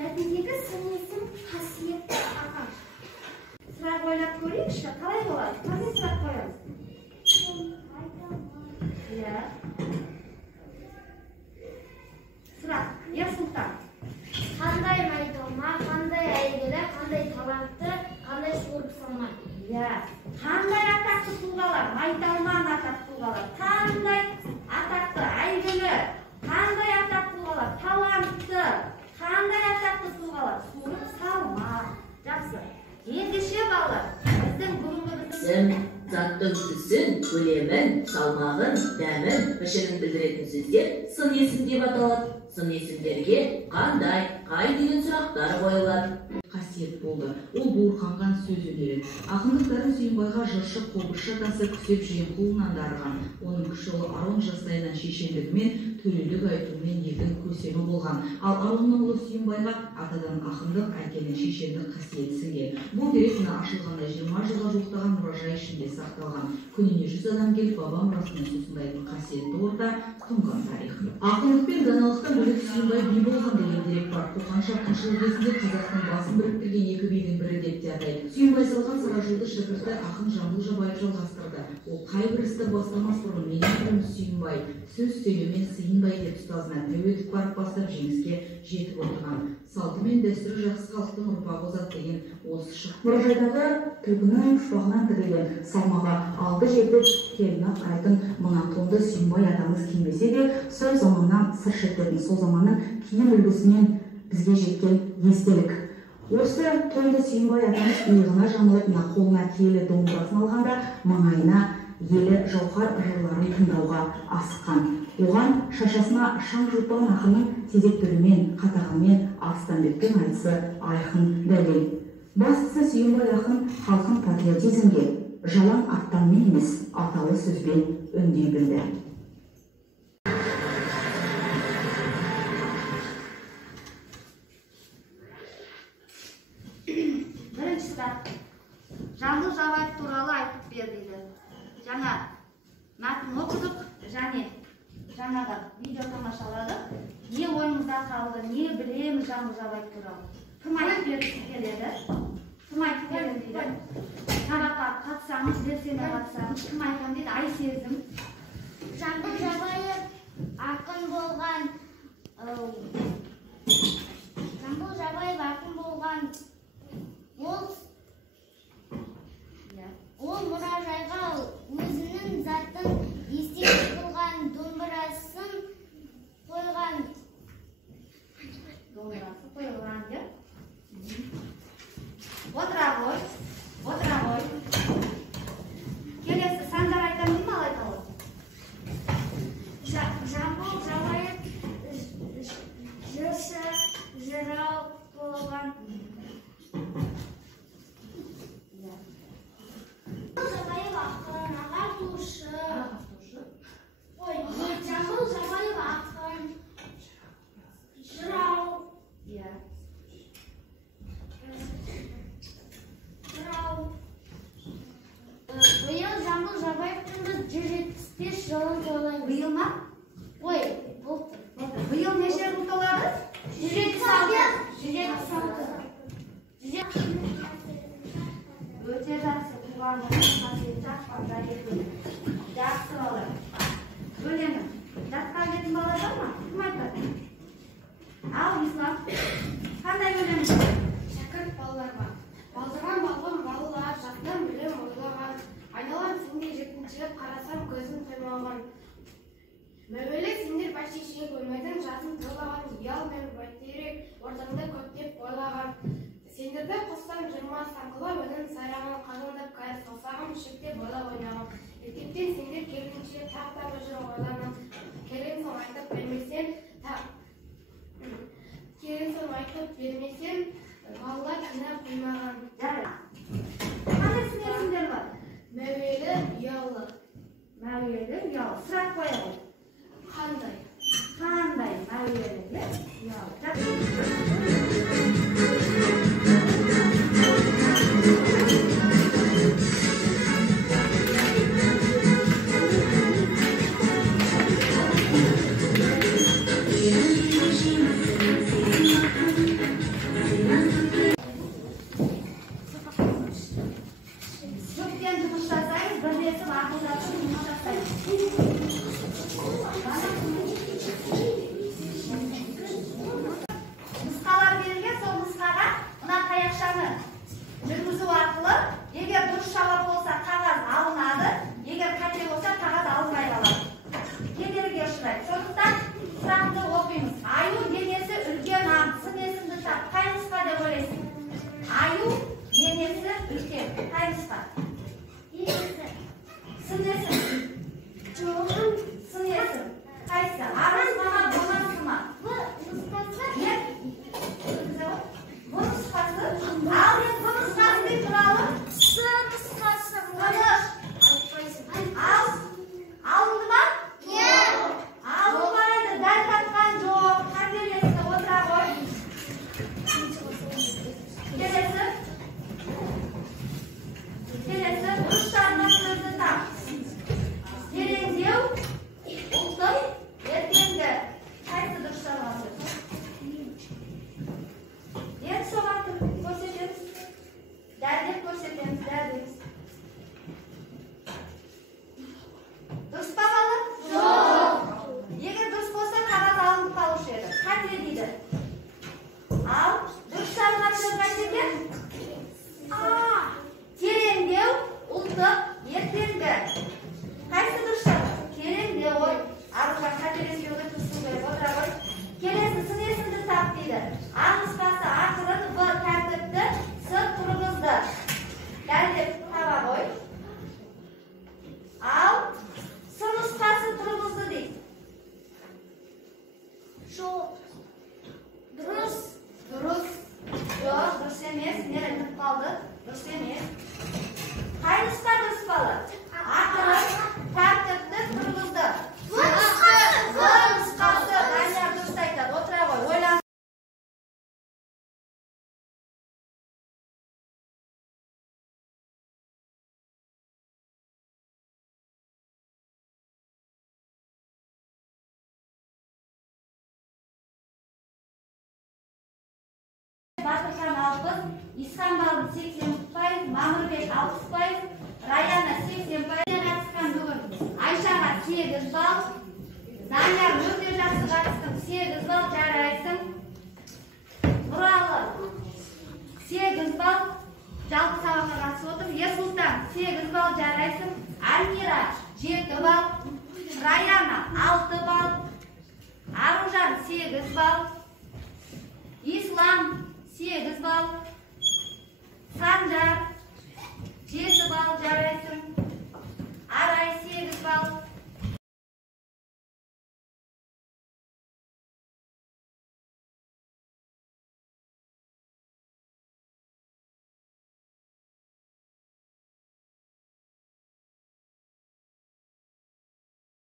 Нәтижеге сын есім қасиетті аға. Сұрақ ойлап көрейікші, қалай болады? Қандай сұрақ қоямыз? Сұрақ, Ерсұлтан. Қандай майдалма, қандай әйгілі, қандай талантты, қандай суырып салма. Қандай атақты тұлғалар, майталман атақты тұлғалар, қандай атақты, әйгілі, қандай атақты тұлғалар, талантты, қандай атақты тұлғалар, суырып салма. Жақсы. Ендеше балалар, біздің бүгінгі Ісім, заттың түсін, көлемін, салмағын, дәмін, пішінін білдіретін сөздер сын есім деп аталады. Сын есімдерге қандай, қай деген сұрақтар қойылады. Қасиет болды. Ол буырқанған сөз өнері. Ақындықтарын Сүйінбайға жыршы қобызшы атасы Күсеп Жиенқұлынан дарыған. Оның кіші ұлы Арон жастайынан шешендігімен, төрелік айтуымен елдің көсемі болған. Ал Аронның ұлы Сүйінбайға атадан ақындық, әкенің шешендік қасиеті сіңген. Бұл дерек мына ашылғанда 20 жылға жуықтаған мұражай ішінде сақталған. Күніне 100 адам келіп баба мұрасымен сусындайтын қасиетті орта тұнған тарих. Ақындық пен даналықтан бөлек Сүйінбай би болған деген дерек бар. Қоқан шапқыншылығы кезінде Қазақтың басын біріктірген екі бидің бірі деп те атайды. Сүйінбай салған сара жолды шәкірті ақын Жамбыл Жабаев жалғастырды. Ол қай бір істі бастамас бұрын менің атым Сүйінбай, сөз сөйлеумен сыйынбай деп ұстазына тәу етіп барып бастап жеңіске жетіп отырған. Салты мен дәстүрі жақсы халықтың ұрпағы озат деген осы шық. Мұражайдағы түлкінің пұшпағынан тігілген салмағы 6-7 келіні құрайтын мына тонды Сүйінбай атамыз кимесе де, сол заманнан сыр шертетін, сол заманның киім үлгісінен бізге жеткен естелік. Осы тонды Сүйінбай атамыз иығына жамылып, қолына киелі домбырасын алғанда, маңайына елі жауһар жырларын тыңдауға асыққан. Оған шашасына шаң жуытпаған ақынның тезектөрімен, қатағанмен, Арыстанбектің айтысы айқын дәлел. Бастысы Сүйінбай ақын халқын патриотизмге жалаң аттанмен емес, аталы сөзбен үндей білді. Бірінші сұрақ. Жамбыл Жабаев туралы айтып бер дейді. Жаңа мәтін оқыдық, және жаңағы видео тамашаладық. Не ойымызда қалды, не білеміз Жамбыл Жабаев туралы? Кім айтып бергісі келеді? Кім айтып береді дейді? Сабаққа қатысамыз, белсенді қатысамыз. Кім айтам дейді? Айсезім. Жамбыл Жабаев ақын болған, Жамбыл Жабаев ақын болған, ол мұражайға өзінің затын естелік қылған домбырасын қойған. Домбырасы қойылған деп. Отыра ғой. Келесі сандар айтам дейм, ал айта ғой. Жамбыл Жабаев жыршы, жырау болған. Жабаев ақын, ағартушы. Жамбыл Жабаев ақын, жырау. Биыл Жамбыл Жабаевтың 175 жылын тойлаймыз. Биыл ма? Ой, былтыр. Биыл неше жыл толады? 176. Өте жақсы, туғаныңыз қасиетті ақпанда кетті. Жақсы балалар. Өлеңім. Жатқа кетін балалар ма? Кім айтады? Ал, Ислам. Қандай өлең? Шәкірт балаларға. Балдырған балғын балалар, жаттан білім ойлаған. Айналам сендер жетіншілік, қарасам көзім тоймаған. Мәуелі сендер бәйшешек өмірдің жазын тойлаған. Ұял мен бәйтерек ортаңда көптеп ойлаған. Сендерді қоссам 20 саңғылап өнім сайраған, қазандап кәріс қосағым шектеп ойлап ойнаған. Мектептен сендер келгенше тақ-тағы жүр ойланам. Келген соң айтып бермесем, балалар қинап қоймаған. Қандай сын есімдер бар? Мәуелі, ұялы. Мәуелі, ұялы. Сұрақ қояды. Қандай? Мәуелі, ұялы. бірден жұмыс жасаймыз, бірлесіп ақылдасып жұмыс жасаймыз. Нұсқалар берілген, сол нұсқаға мына таяқшаны жүргізу арқылы, егер дұрыс жауап болса қағаз алынады, егер қате болса қағаз алынбай қалады. Кедергіге ұшырайды. Сондықтан сұрақты оқимыз. Аю денесі үлкен ам, сын есімді тап. Қай нұсқа деп ойлайсың? Аю денесі үлкен. Қай нұсқа? Сын есім. Сын есім. Қайсы? Арыз мама болмасы ма? Бұл нұсқасы. Ал мен бұл нұсқасы деп туралы? Нұсқасы. Ал алынды ма? Алынбайды, дәл тапқан жоқ. Қателесті, отыра ғой. Келесі. Дұрыстарына сөзді тап. Тереңдеу, ұлтым, ертеңді. Қайсы дұрыстарға сөз? Енді соған көрсетеміз. Дәлдеп көрсетеміз, дәлдеміз. Дұрыс па бала? Жоқ. Егер дұрыс болса, қағаз алынып қалушы еді. Қате дейді. Ал дұрыс жазылған сөз қайсы екен? Тереңдеу, ұлттық, ертеңгі. Қайсы дұрыс жазылған? Тереңдеу ғой. Аружан қателеспеуге тырысу керек, отыра ғой. Келесі сын есімді тап дейді. А нұсқасы ақырын, В тәртіпті, С тұрғызды. Дәлдеп таба ғой. Ал С нұсқасы тұрғызды дейді. Жоқ. Дұрыс. Жоқ, дұрыс емес. Мен айтып қалды. Дұрыс емес. Қай нұсқа дұрыс бала? Ақырын, тәртіпті тұрғызды. В нұсқасы. Данияр дұрыс айтады. Отыра ғой. Ойлан. Батырхан 60, Исханбалдың 80%, Мамырбек 60%, Раяна 80%. Қатысқан бүгін Айшаға 8 балл, Данияр өте жақсы қатыстың, 8 балл жарайсың. Нұралы 8 балл, жалпы сабаққа қатысып отыр. Ерсұлтан 8 балл жарайсың. Альмира 7 балл, Раяна 6 балл, Аружан 8 балл, Ислам 8 балл, Санжар 7 балл жарайсың.